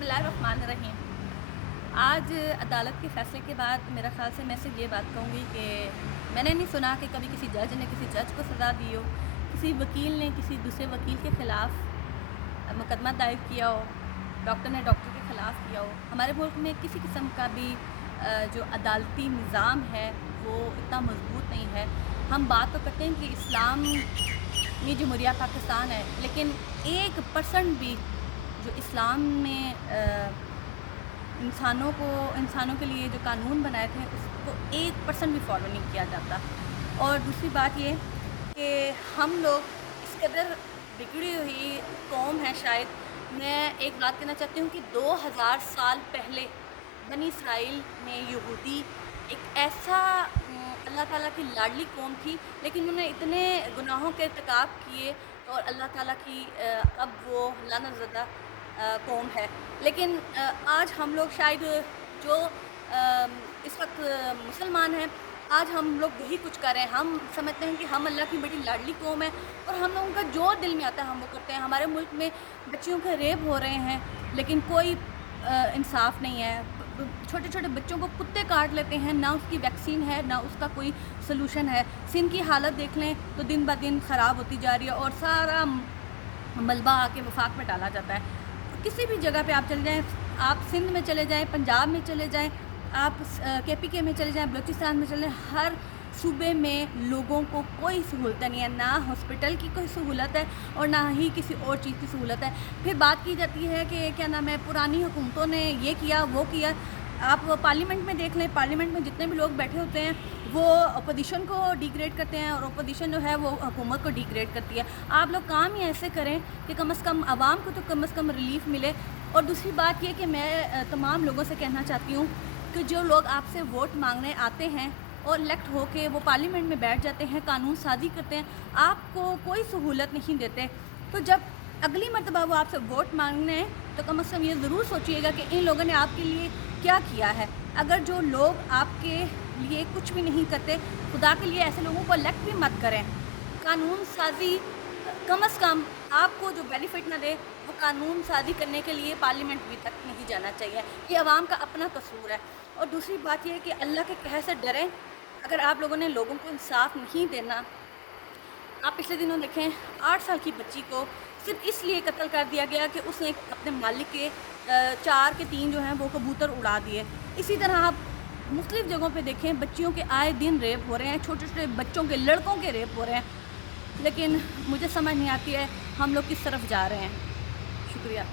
बिस्मिल्लाहिर्रहमानिर्रहीम। आज अदालत के फ़ैसले के बाद मेरा ख़्याल से मैं सिर्फ ये बात कहूँगी कि मैंने नहीं सुना कि कभी किसी जज ने किसी जज को सज़ा दी हो, किसी वकील ने किसी दूसरे वकील के ख़िलाफ़ मुकदमा दायर किया हो, डॉक्टर ने डॉक्टर के ख़िलाफ़ किया हो। हमारे मुल्क में किसी किस्म का भी जो अदालती निज़ाम है वो इतना मजबूत नहीं है। हम बात तो करते हैं कि इस्लामी जमहूरिया पाकिस्तान है, लेकिन 1% भी जो इस्लाम में इंसानों के लिए जो कानून बनाए थे उसको 1% भी फॉलो नहीं किया जाता। और दूसरी बात ये कि हम लोग इस कदर बिगड़ी हुई कौम है। शायद मैं एक बात कहना चाहती हूँ कि 2000 साल पहले बनी इसराइल में यहूदी एक ऐसा अल्लाह ताला की लाडली कौम थी, लेकिन उन्होंने इतने गुनाहों के इर्तिकाब किए और अल्लाह ताला की अब वो लानतज़दा कौम है। लेकिन आज हम लोग शायद जो इस वक्त मुसलमान हैं, आज हम लोग वही कुछ कर रहे हैं। हम समझते हैं कि हम अल्लाह की बड़ी लाडली कौम है और हम लोगों का जो दिल में आता है हम वो करते हैं। हमारे मुल्क में बच्चियों के रेप हो रहे हैं, लेकिन कोई इंसाफ नहीं है। छोटे छोटे बच्चों को कुत्ते काट लेते हैं, ना उसकी वैक्सीन है ना उसका कोई सलूशन है। सिंध की हालत देख लें तो दिन ब दिन ख़राब होती जा रही है और सारा मलबा आके वफाक में डाला जाता है। किसी भी जगह पे आप चले जाएं, आप सिंध में चले जाएं, पंजाब में चले जाएं, आप KPK में चले जाएं, बलूचिस्तान में चले जाएं, हर सूबे में लोगों को कोई सहूलत नहीं है। ना हॉस्पिटल की कोई सहूलत है और ना ही किसी और चीज़ की सहूलत है। फिर बात की जाती है कि क्या नाम है, पुरानी हुकूमतों ने ये किया वो किया। आप पार्लियामेंट में देख लें, पार्लियामेंट में जितने भी लोग बैठे होते हैं वो अपोजिशन को डिग्रेड करते हैं और अपोजिशन जो है वो हुकूमत को डिग्रेड करती है। आप लोग काम ही ऐसे करें कि कम से कम आवाम को तो कम से कम रिलीफ मिले। और दूसरी बात ये कि मैं तमाम लोगों से कहना चाहती हूँ कि जो लोग आपसे वोट मांगने आते हैं और इलेक्ट हो के वो पार्लियामेंट में बैठ जाते हैं, कानून साजी करते हैं, आपको कोई सहूलत नहीं देते, तो जब अगली मरतबा वो आपसे वोट मांगने हैं तो कम से कम ये ज़रूर सोचिएगा कि इन लोगों ने आपके लिए क्या किया है। अगर जो लोग आपके लिए कुछ भी नहीं करते, खुदा के लिए ऐसे लोगों को इलेक्ट भी मत करें। कानून साजी कम से कम आपको जो बेनिफिट ना दे वो कानून साजी करने के लिए पार्लियामेंट भी तक नहीं जाना चाहिए। ये आवाम का अपना कसूर है। और दूसरी बात ये है कि अल्लाह के कहर से डरें। अगर आप लोगों ने लोगों को इंसाफ नहीं देना, आप पिछले दिनों देखें 8 साल की बच्ची को सिर्फ इसलिए कत्ल कर दिया गया कि उसने अपने मालिक के 4 के 3 जो हैं वो कबूतर उड़ा दिए। इसी तरह आप मुख्तलिफ़ जगहों पे देखें, बच्चियों के आए दिन रेप हो रहे हैं, छोटे छोटे बच्चों के, लड़कों के रेप हो रहे हैं। लेकिन मुझे समझ नहीं आती है हम लोग किस तरफ जा रहे हैं। शुक्रिया।